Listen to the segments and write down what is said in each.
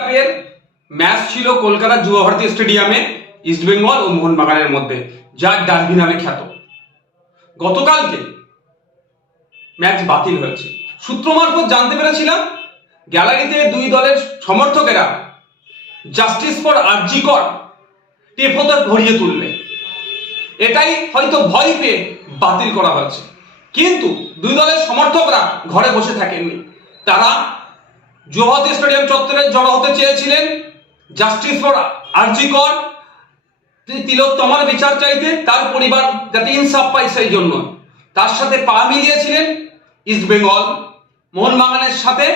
এর ম্যাচ ছিল কলকাতা যুবভারতী স্টেডিয়ামে ইস্টবেঙ্গল ও মোহনবাগানের মধ্যে, যা ডার্বি নামে খ্যাত। গতকালকে ম্যাচ বাতিল হয়েছে। সূত্র মারফত জানতে পেরেছিলাম গ্যালারিতে দুই দলের সমর্থকেরা জাস্টিস ফর আরজি কর টেপোতে ভরিয়ে তুলবে, এটাই হয়তো ভয় পেয়ে বাতিল করা হয়েছে। কিন্তু দুই দলের সমর্থকরা ঘরে বসে থাকেননি, তারা যুবভারতী স্টেডিয়াম চত্বরে জড়ো হতে চেয়েছিলেন জাস্টিস ফর আরজি কর তিলোত্তমার বিচার চাইতে, তার পরিবার যাতে ইনসাফ পায় সেই জন্য। তার সাথে পা মিলিয়েছিলেন ইস্টবেঙ্গল, মোহনবাগানের সাথে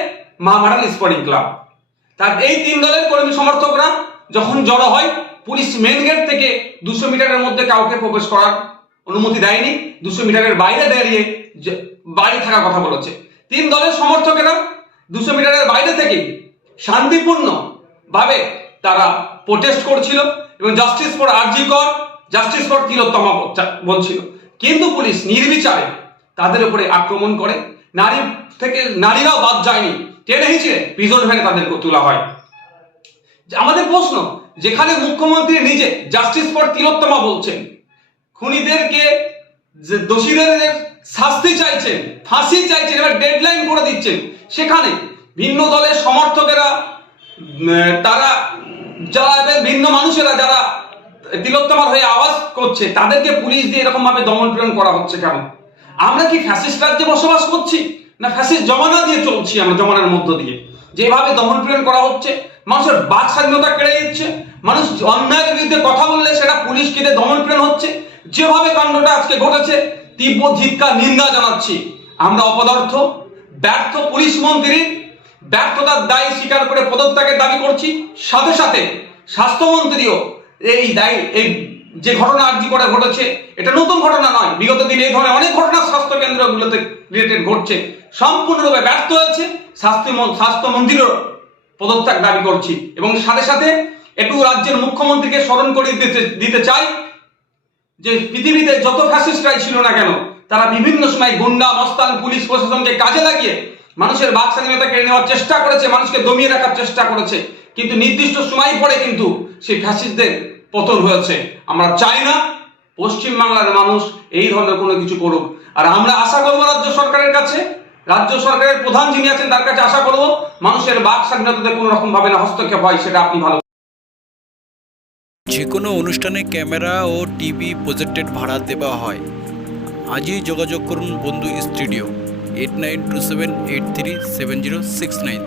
মহামারান স্পোর্টিং ক্লাব। তার এই তিন দলের কর্মী সমর্থকরা যখন জড়ো হয়, পুলিশ মেন গেট থেকে 200 মিটারের মধ্যে কাউকে প্রবেশ করার অনুমতি দেয়নি, 200 মিটারের বাইরে দাঁড়িয়ে বাইরে থাকার কথা বলেছে। তিন দলের সমর্থকেরা 200 মিটারের বাইরে থেকে শান্তিপূর্ণ ভাবে তারা প্রোটেস্ট করছিল এবং জাস্টিস ফর আরজি কর, জাস্টিস ফর তিলোত্তমা বলছিল। কিন্তু পুলিশ নির্বিচারে তাদের উপরে আক্রমণ করে, নারীরাও বাদ যায়নি, টেনে হিঁচড়ে প্রিজন ভ্যানে তাদেরকে তোলা হয়। আমাদের প্রশ্ন, যেখানে মুখ্যমন্ত্রী নিজে জাস্টিস ফর তিলোত্তমা বলছেন, খুনিদেরকে দোষীদের শাস্তি চাইছেন, ফাঁসি চাইছেন, এবার ডেডলাইন করে দিচ্ছেন, সেখানে ভিন্ন দলের সমর্থকেরা তারা যারা ভিন্ন মানুষেরা যারা তিলোত্তমার হয়ে আওয়াজ করছে, তাদেরকে পুলিশ দিয়ে এরকম ভাবে দমন পীড়ন করা হচ্ছে কেন? আমরা কি ফ্যাসিস্ট রাজ্যে বসবাস করছি, না ফ্যাসিস্ট জমানা দিয়ে চলছি? আমরা জমানার মধ্য দিয়ে যেভাবে দমন পীড়ন করা হচ্ছে, মানুষের বাক স্বাধীনতা কেড়ে দিচ্ছে, মানুষ অন্যায়ের বিরুদ্ধে কথা বললে সেটা পুলিশকে দিয়ে দমন পীড়ন হচ্ছে, যেভাবে কাণ্ডটা আজকে ঘটেছে তীব্র ধিক্কার নিন্দা জানাচ্ছি। আমরা অপদার্থ ব্যর্থ পুলিশ মন্ত্রীর ব্যর্থতার দায় স্বীকার করে পদত্যাগের দাবি করছি। সাথে সাথে স্বাস্থ্যমন্ত্রীও এই দায়, এই যে ঘটনা আরজি করে ঘটেছে, এটা নতুন ঘটনা নয়, বিগত দিনে এই ধরনের অনেক ঘটনা স্বাস্থ্য কেন্দ্রগুলোতে রিলেটেড ঘটছে, সম্পূর্ণরূপে ব্যর্থ হয়েছে। স্বাস্থ্যমন্ত্রীরও পদত্যাগ দাবি করছি এবং সাথে সাথে একটু রাজ্যের মুখ্যমন্ত্রীকে স্মরণ করিয়ে দিতে চাই যে পৃথিবীতে যত ফ্যাসিস্টরাই ছিল না কেন, তারা বিভিন্ন সময় গুন্ডা মস্তান পুলিশ প্রশাসনকে কাজে লাগিয়ে মানুষের বাক স্বাধীনতা কেড়ে নেওয়ার চেষ্টা করেছে, মানুষকে দমিয়ে রাখার চেষ্টা করেছে, কিন্তু নির্দিষ্ট সময় পরে কিন্তু সেই ফ্যাসিস্টদের পতন হয়েছে। আমরা চাই না পশ্চিম বাংলার মানুষ এই ধরনের কোনো কিছু করুক। আর আমরা আশা করবো রাজ্য সরকারের কাছে, রাজ্য সরকারের প্রধান যিনি আছেন তার কাছে আশা করবো মানুষের বাক স্বাধীনতাতে কোনো রকম ভাবে না হস্তক্ষেপ হয়, সেটা আপনি ভালো। যে কোনো অনুষ্ঠানে ক্যামেরা ও টিভি প্রজেক্টেড ভাড়া দেওয়া হয়। আজই যোগাযোগ করুন বন্ধু স্টুডিও 8927837069।